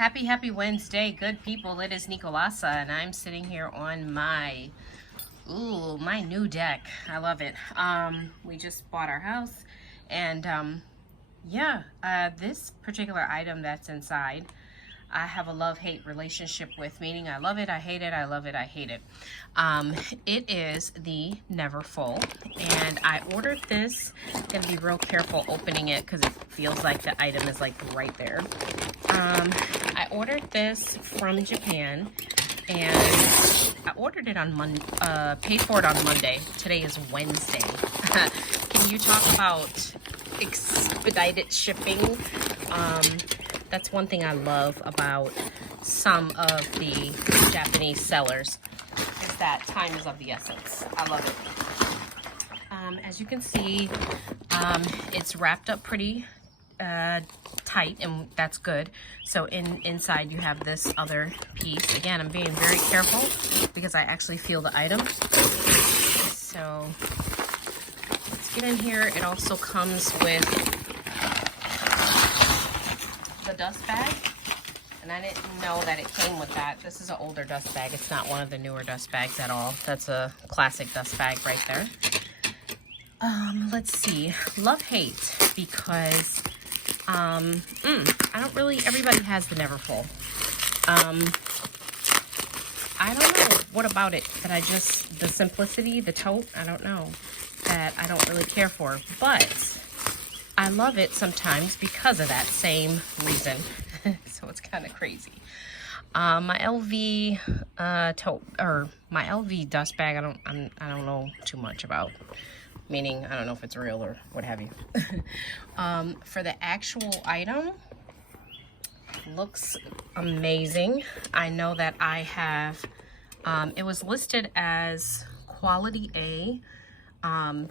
Happy Wednesday, good people. It is Nicolasa, and I'm sitting here on my new deck. I love it. We just bought our house, and this particular item that's inside, I have a love-hate relationship with, meaning I love it, I hate it, I love it, I hate it. It is the Neverfull, and I ordered this. I'm gonna be real careful opening it because it feels like the item is like right there. I ordered this from Japan, and I ordered it on Monday, paid for it on Monday. Today is Wednesday. Can you talk about expedited shipping? That's one thing I love about some of the Japanese sellers, is that time is of the essence. I love it. As you can see, it's wrapped up pretty tight, and that's good. So inside you have this other piece. Again, I'm being very careful because I actually feel the item. So let's get in here. It also comes with the dust bag, and I didn't know that it came with that. This is an older dust bag. It's not one of the newer dust bags at all. That's a classic dust bag right there. Let's see, love-hate, because I don't really, everybody has the Neverfull. I don't know what about it that I just, the simplicity, the tote, I don't know, that I don't really care for, but I love it sometimes because of that same reason. So it's kind of crazy. My LV tote, or my LV dust bag, I don't know too much about. Meaning, I don't know if it's real or what have you. For the actual item, looks amazing. I know that I have, it was listed as quality A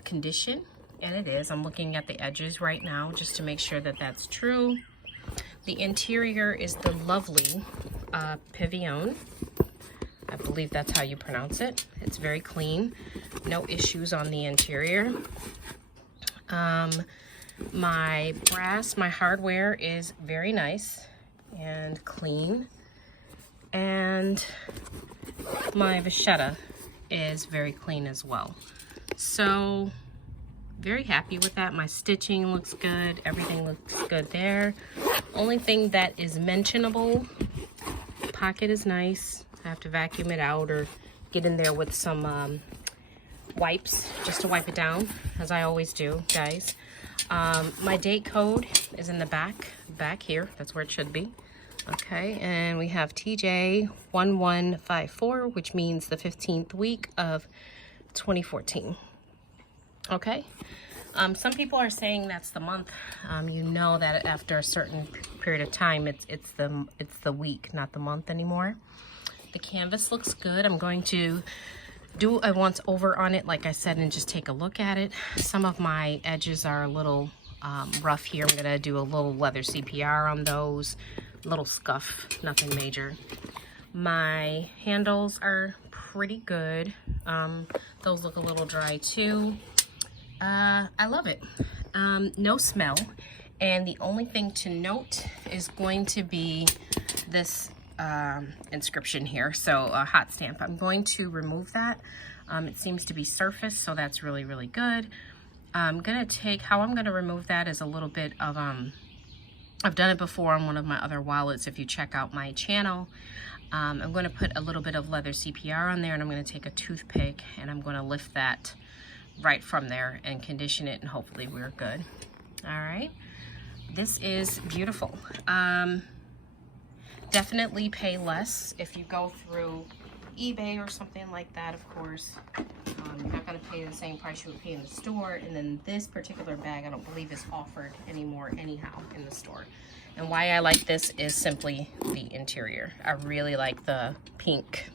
condition, and it is. I'm looking at the edges right now just to make sure that that's true. The interior is the lovely Pivione. I believe that's how you pronounce it. It's very clean. No issues on the interior. My brass, my hardware is very nice and clean. And my vachetta is very clean as well. So, very happy with that. My stitching looks good. Everything looks good there. Only thing that is mentionable, pocket is nice. I have to vacuum it out or get in there with some wipes just to wipe it down, as I always do, guys. My date code is in the back here. That's where it should be. Okay, and we have TJ1154, which means the 15th week of 2014. Okay. Some people are saying that's the month. You know that after a certain period of time, it's the week, not the month anymore. The canvas looks good. I'm going to do a once over on it, like I said, and just take a look at it. Some of my edges are a little rough here. I'm gonna do a little leather CPR on those. Little scuff, nothing major. My handles are pretty good. Those look a little dry too. I love it. No smell. And the only thing to note is going to be this inscription here. So a hot stamp. I'm going to remove that. It seems to be surfaced, so that's really, really good. I'm gonna take, how I'm gonna remove that is a little bit of, I've done it before on one of my other wallets. If you check out my channel, I'm gonna put a little bit of leather CPR on there, and I'm gonna take a toothpick and I'm gonna lift that right from there and condition it, and hopefully we're good. All right, this is beautiful. Definitely pay less if you go through eBay or something like that, of course. You're not going to pay the same price you would pay in the store. And then this particular bag, I don't believe is offered anymore anyhow in the store. And why I like this is simply the interior. I really like the pink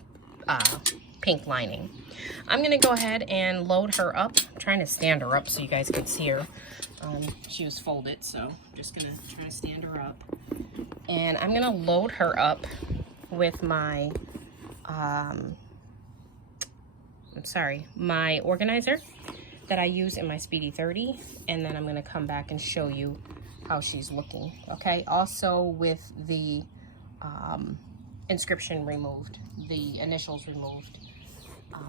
lining. I'm going to go ahead and load her up. I'm trying to stand her up so you guys can see her. She was folded, so I'm just going to try to stand her up. And I'm gonna load her up with my, my organizer that I use in my Speedy 30. And then I'm gonna come back and show you how she's looking, okay? Also with the inscription removed, the initials removed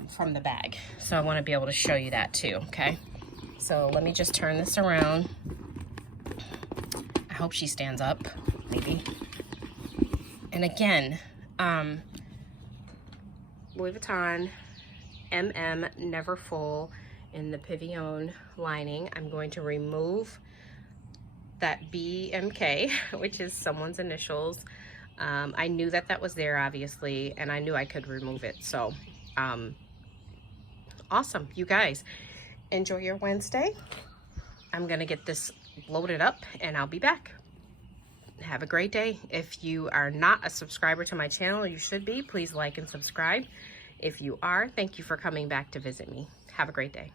from the bag. So I want to be able to show you that too, okay? So let me just turn this around. I hope she stands up, maybe. And again, Louis Vuitton Neverfull in the Pivione lining. I'm going to remove that BMK, which is someone's initials. I knew that that was there, obviously, and I knew I could remove it. So, awesome. You guys, enjoy your Wednesday. I'm going to get this loaded up, and I'll be back. Have a great day. If you are not a subscriber to my channel, you should be. Please like and subscribe. If you are, thank you for coming back to visit me. Have a great day.